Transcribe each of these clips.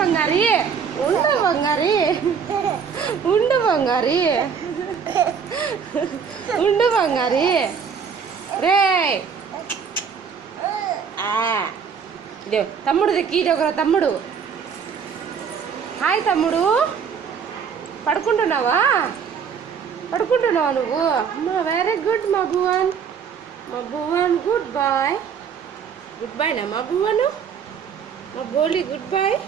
బంగారి ఉండు బంగారి ఉండు బంగారి ఉండు బంగారి రే ఇదే తమ్ముడు ఇది ఒక తమ్ముడు. హాయ్ తమ్ముడు, పడుకుంటున్నావా నువ్వు? వెరీ గుడ్ మా భువన్ గుడ్ బాయ్ నా మా భువను, మా బోలి గుడ్ బాయ్.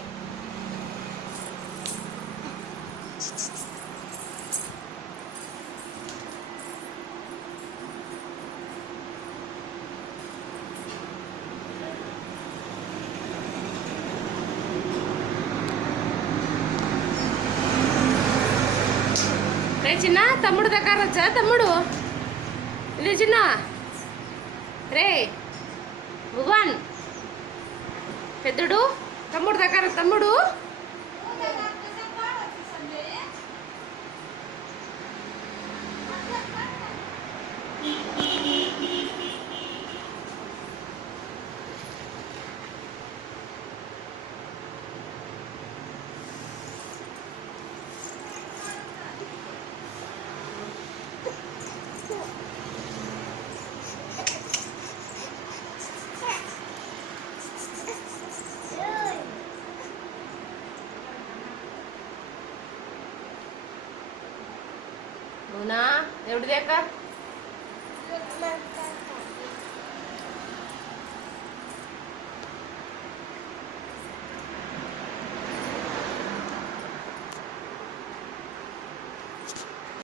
రే చిన్న తమ్ముడు దగ్గర వచ్చా తమ్ముడు? లే చిన్న రే భువన్ పెద్దడు తమ్ముడు దగ్గర తమ్ముడు. అవునా, ఎవడి దేక